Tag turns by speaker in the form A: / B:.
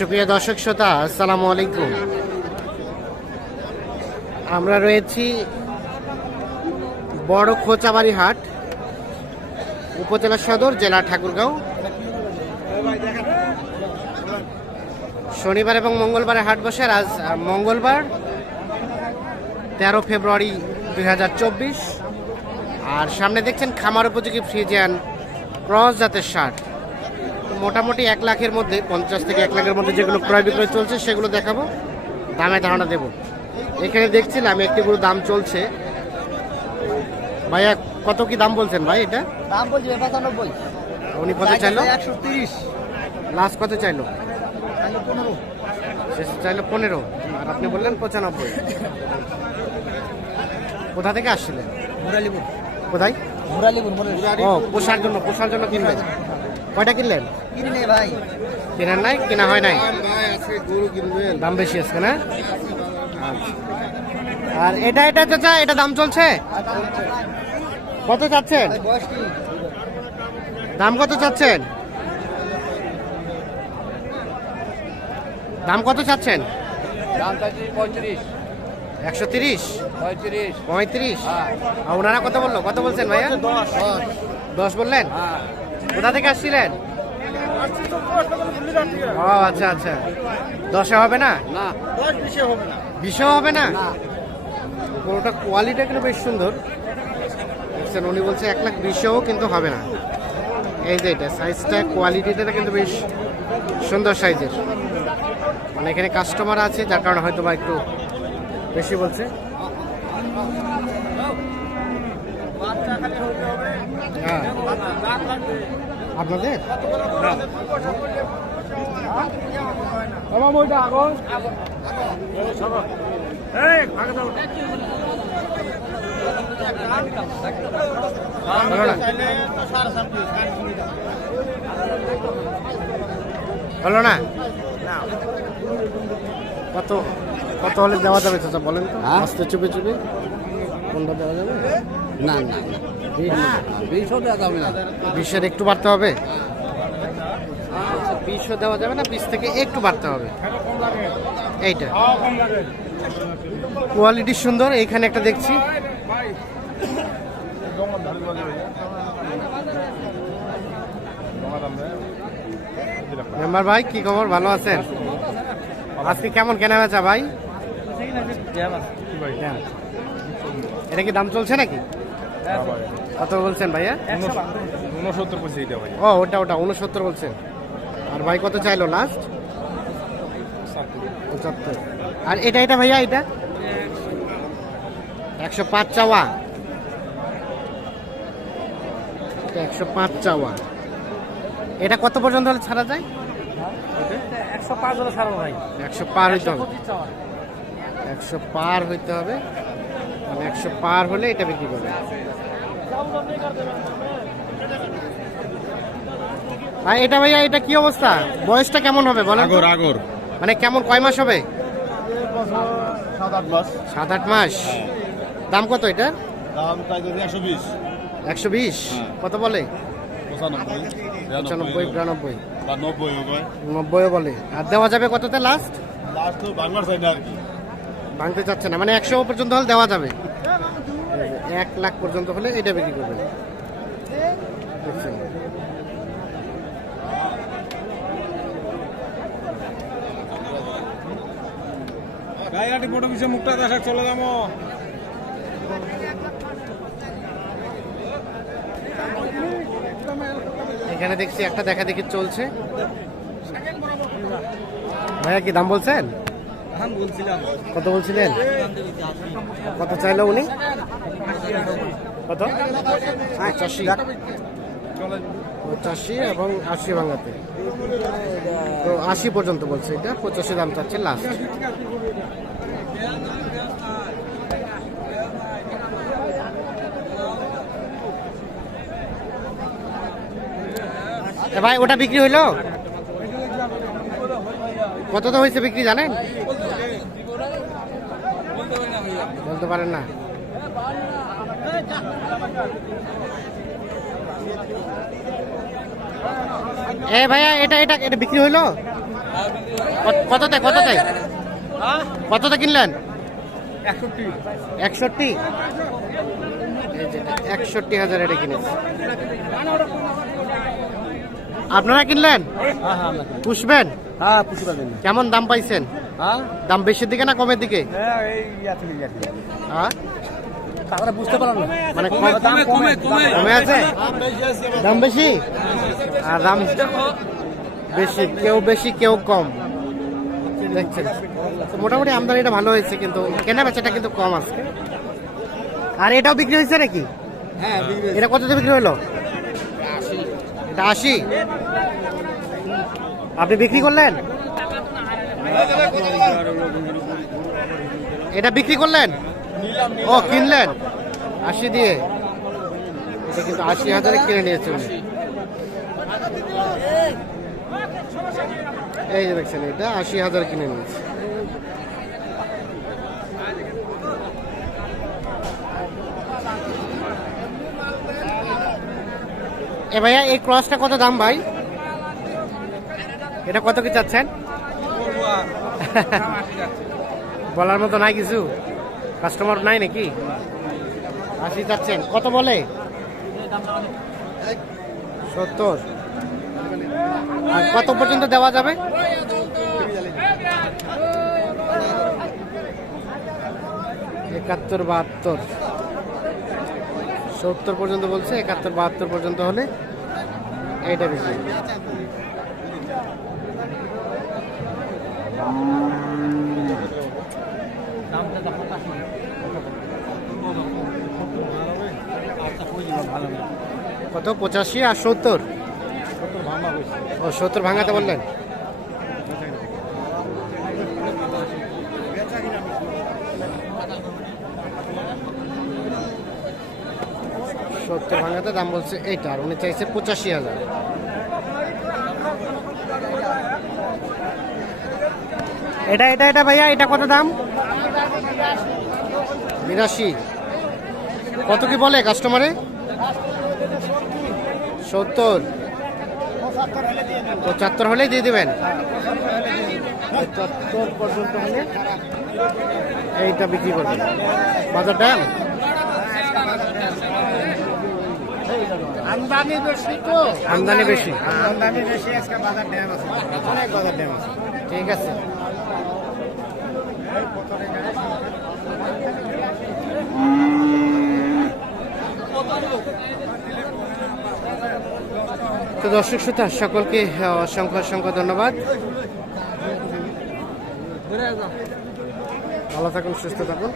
A: সুপ্রিয় দর্শক শ্রোতা, আসসালামু আলাইকুম। আমরা রয়েছি বড় খোঁচাবাড়ি হাট, উপজেলা সদর, জেলা ঠাকুরগাঁও। শনিবার এবং মঙ্গলবারে হাট বসে আজ মঙ্গলবার, তেরো ফেব্রুয়ারি দুই হাজার চব্বিশ। আর সামনে দেখছেন খামার উপযোগী ফ্রিজিয়ান ক্রস জাতের শার্ট মোটামুটি এক লাখের মধ্যে পঞ্চাশ থেকে এক লাখের মধ্যে যেগুলো ক্রয় বিক্রয় চলছে সেগুলো দেখাবো। দামে ধারণা দেবো। এখানে দেখছিলাম একটি গরু দাম চলছে। ভাইয়া কত কি দাম বলছেন ভাই এটা?
B: দাম বলছি পঁচানব্বই।
A: উনি কত চাইলো?
B: একশো তিরিশ।
A: লাস্ট কত চাইলো?
B: পনেরো।
A: শেষ চাইলো পনেরো। আর আপনি বললেন পঁচানব্বই। কোথা থেকে আসছিলেন?
B: মুরালিপুর।
A: কোথায়?
B: মুরালিপুর
A: ও পোষার জন্য পোষার জন্য কিনলেন কয়টা কিনলেন?
B: কিনে
A: কেনার নাই? কেনা হয় নাই? দাম বেশি আছে না। আর এটা এটা চাচা এটা দাম চলছে? কত চাচ্ছেন? দাম কত চাচ্ছেন? দাম কত চাচ্ছেন? একশো তিরিশ?
B: পঁয়ত্রিশ।
A: পঁয়ত্রিশ? ওনারা কত বলল? কত বলছেন ভাইয়া?
B: দশ।
A: দশ বললেন?
B: হ্যাঁ।
A: কোথা থেকে আসছিলেন? ও আচ্ছা আচ্ছা। দশে হবে না?
B: বিশে হবে না।
A: বিষয় হবে না? গরুটা কোয়ালিটা কিন্তু বেশ সুন্দর। দেখছেন উনি বলছে এক লাখ বিশেও কিন্তু হবে না। এই যে এটা সাইজটা কোয়ালিটিটা কিন্তু বেশ সুন্দর সাইজের মানে এখানে কাস্টমার আছে যার কারণে হয়তো বা একটু বেশি বলছে। হ্যাঁ আপনাদের হলো না হলো না? কত কত হলে দেওয়া যাবে চাচা বলেন তো?
B: হ্যাঁ?
A: আস্তে চুপে চুপে। কোনটা দেওয়া যাবে?
B: না না বিশও দেওয়া যাবে না।
A: বিশের একটু বাড়তে হবে? বিশও দেওয়া যাবে না বিশ থেকে একটু বাড়তে হবে। এইটা। কোয়ালিটি সুন্দর এইখানে একটা দেখছি। মেম্বার ভাই কি খবর? ভালো আছেন? আজকে কেমন কেনা বেচা ভাই? এটা কি দাম চলছে নাকি? কত বলছেন ভাইয়া?
C: উনসত্তর পয়সা এইটা ভাই
A: ও ওটা ওটা উনসত্তর বলছেন। আর ভাই কত চাইলো লাস্ট পঁচাত্তর। আর এটা এটা ভাইয়া এটা? একশো পাঁচ চাওয়া। একশো পাঁচ চাওয়া। এটা কত পর্যন্ত হলে ছাড়া যায়?
B: একশো পাঁচ হলে ভাই।
A: একশো পার হইতে হবে। একশো পার হইতে হবে। মানে একশো পার হলে এটা বিক্রি করবে। আর এটা ভাইয়া এটা কি অবস্থা? বয়সটা কেমন হবে বলেন?
C: আগর আগর।
A: মানে কেমন কয় মাস হবে?
C: সাত আট মাস।
A: মাস। দাম কত এটা?
C: দাম একশো বিশ। হ্যাঁ।
A: কত বলে?
C: পঁচানব্বই।
A: বিরানব্বই।
C: নব্বই
A: বলে। আর দেওয়া যাবে কততে লাস্ট
C: লাস্ট বাংলার সাইড আর কি।
A: ভাঙতে চাচ্ছে না। মানে একশো পর্যন্ত হলে দেওয়া যাবে। এক লাখ পর্যন্ত হলে এটা বিক্রি করবেন। দেখছেন?
C: ফটো পিছিয়ে মুখটা দেখা চলে যাব।
A: এখানে দেখছি একটা দেখা দেখি চলছে। ভাইয়া কি দাম বলছেন? কত বলছিলেন? কত চাইলো উনি? কত? পঁচাশি পঁচাশি এবং আশি ভাঙাতে তো আশি পর্যন্ত বলছে এটা, পঁচাশি দাম চাচ্ছে লাস্ট ভাই, ওটা বিক্রি হইল? কত তো হয়েছে বিক্রি, জানেন? বলতে পারেন না? এ ভাইয়া এটা এটা এটা বিক্রি হইল? কততে কততে? কততে কিনলেন?
C: একষট্টি।
A: একষট্টি? একষট্টি হাজার এটা কিনেছে। আপনারা কিনলেন?
B: হ্যাঁ হ্যাঁ
A: পুষবেন?
B: হ্যাঁ
A: কেমন দাম পাইছেন? দাম বেশির দিকে না কমের দিকে?
B: হ্যাঁ তারা বুঝতে পারলাম না।
A: মানে
C: কমে কমে কমে
A: আছে? দাম বেশি? আর দাম বেশি কেউ বেশি কেউ কম। দেখছেন? তো মোটামুটি আমদানিটা ভালো হয়েছে কিন্তু কেনা বেচাটা কিন্তু কম আছে। আর এটাও বিক্রি হয়েছে নাকি?
B: হ্যাঁ
A: এটা কততে বিক্রি হলো? এটা আশি। আপনি বিক্রি করলেন? এটা বিক্রি করলেন? ও কিনলেন? আশি দিয়ে। এটা কিন্তু আশি হাজারে কিনে নিয়েছে উনি। এই যে দেখছেন এটা আশি হাজার কিনে নিয়েছে। এ ভাইয়া এই ক্রসটা কত দাম ভাই? এটা কত কি চাচ্ছেন? বলার মতো নাই কিছু? কাস্টমার নাই নাকি? আশি যাচ্ছেন। কত বলে? সত্তর। আর কত পর্যন্ত দেওয়া যাবে? একাত্তর বাহাত্তর। সত্তর পর্যন্ত বলছে, একাত্তর বাহাত্তর পর্যন্ত হলে এইটা বেশি। কত? পঁচাশি আর সত্তর? ও, সত্তর ভাঙাতে বললেন? সত্তর ভাঙাতে দাম বলছে এইটা, আর উনি চাইছে পঁচাশি হাজার। এটা এটা এটা ভাইয়া, এটা কত দাম? বিরাশি। কত কি বলে কাস্টমারে সত্তর। পঁচাত্তর হলে দিয়ে দেবেন। পঁচাত্তর পর্যন্ত হলে এইটা বিক্রি করবেন। বাজার দাম
B: আমদানি বেশি তো।
A: আমদানি বেশি।
B: আমদানি বেশি আজকে বাজার ড্যাম আছে। অনেক বাজার ড্যাম আছে।
A: ঠিক আছে। তো দর্শক শ্রোতা সকলকে অসংখ্য অসংখ্য ধন্যবাদ। ভালো থাকুন সুস্থ থাকুন।